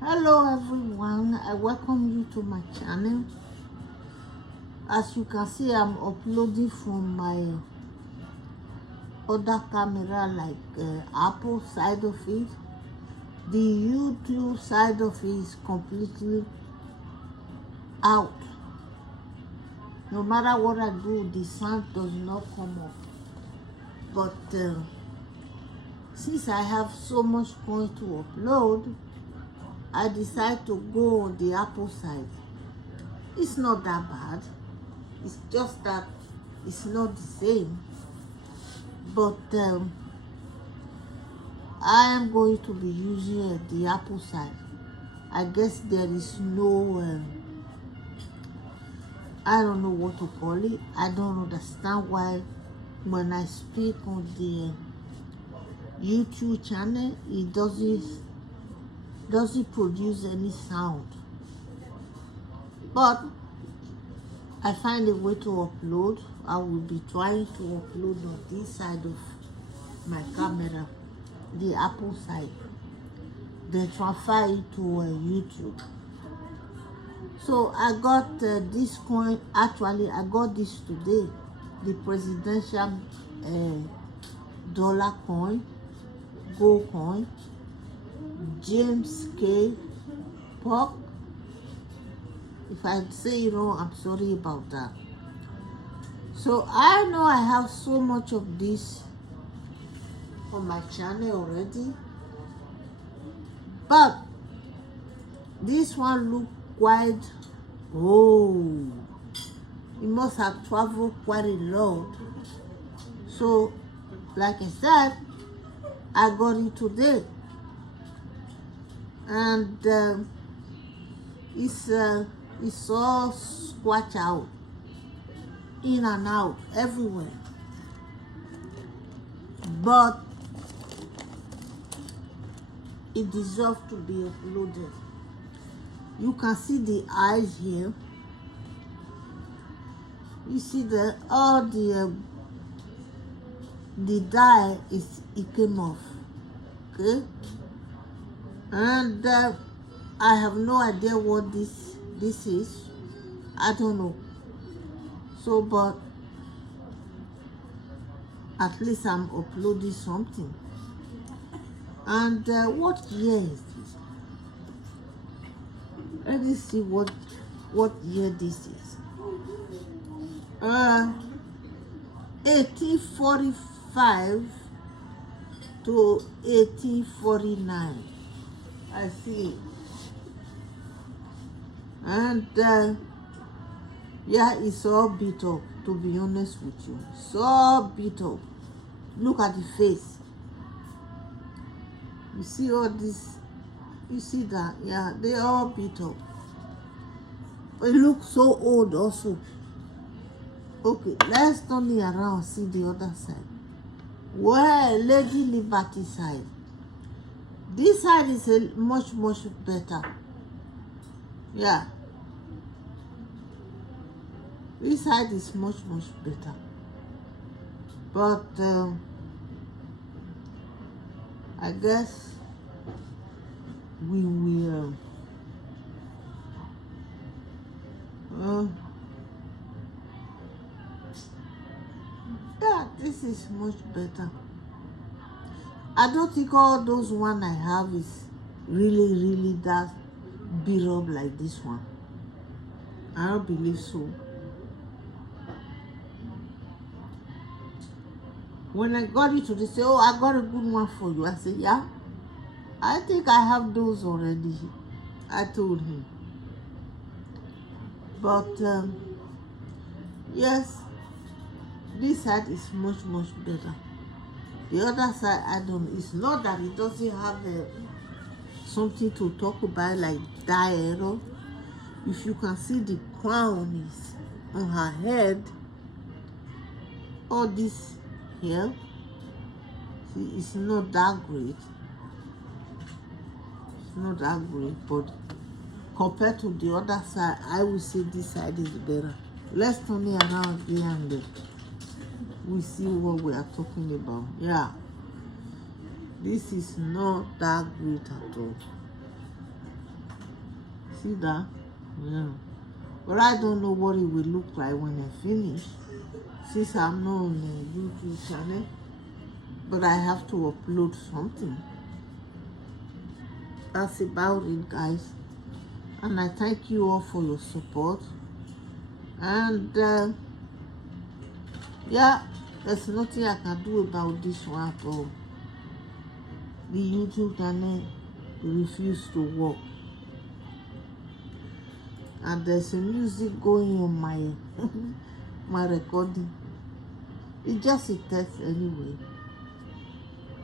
Hello everyone, I welcome you to my channel. As you can see, I'm uploading from my other camera, like Apple side of it. The YouTube side of it is completely out. No matter what I do, the sound does not come up. But since I have so much point to upload, I decide to go on the Apple side. It's not that bad. It's just that it's not the same. But I am going to be using the Apple side. I guess there is no, I don't know what to call it. I don't understand why when I speak on the YouTube channel, it doesn't produce any sound. But I find a way to upload. I will be trying to upload on this side of my camera, the Apple side, then transfer it to YouTube. So I got this coin. Actually, I got this today, the presidential dollar coin, gold coin, James K. Polk. If I say it wrong, I'm sorry about that. So I know I have so much of this on my channel already, but this one look quite old. It must have traveled quite a lot. So like I said, I got it today, and it's all scratched out, in and out, everywhere. But it deserves to be uploaded. You can see the eyes here. You see that all the dye it came off, okay? And I have no idea what this is. I don't know. So, but at least I'm uploading something. And what year is this? Let me see what year this is. 1845 to 1849. I see. And yeah, it's all beat up, to be honest with you. It's all beat up. Look at the face. You see all this? You see that? Yeah, they all beat up. It looks so old also. Okay, let's turn it around and see the other side. Well, Lady Liberty side. This side is much better. Yeah. This side is much better. But I guess we will yeah, this is much better. I don't think all those one I have is really that beat up like this one. I don't believe so. When I got it to they say, oh, I got a good one for you. I said, yeah, I think I have those already. I told him. But yes, this side is much better. The other side, I don't. It's not that it doesn't have something to talk about like diarrhea. If you can see the crown is on her head, all this here, see, it's not that great. It's not that great, but compared to the other side, I would say this side is better. Let's turn it around here and there. We see what we are talking about. Yeah, this is not that great at all. See that? Yeah. But I don't know what it will look like when I finish. Since I'm not on a YouTube channel, but I have to upload something. That's about it, guys. And I thank you all for your support. And yeah, there's nothing I can do about this one at all. The YouTube channel refused to work. And there's a music going on my my recording. It's just a test anyway.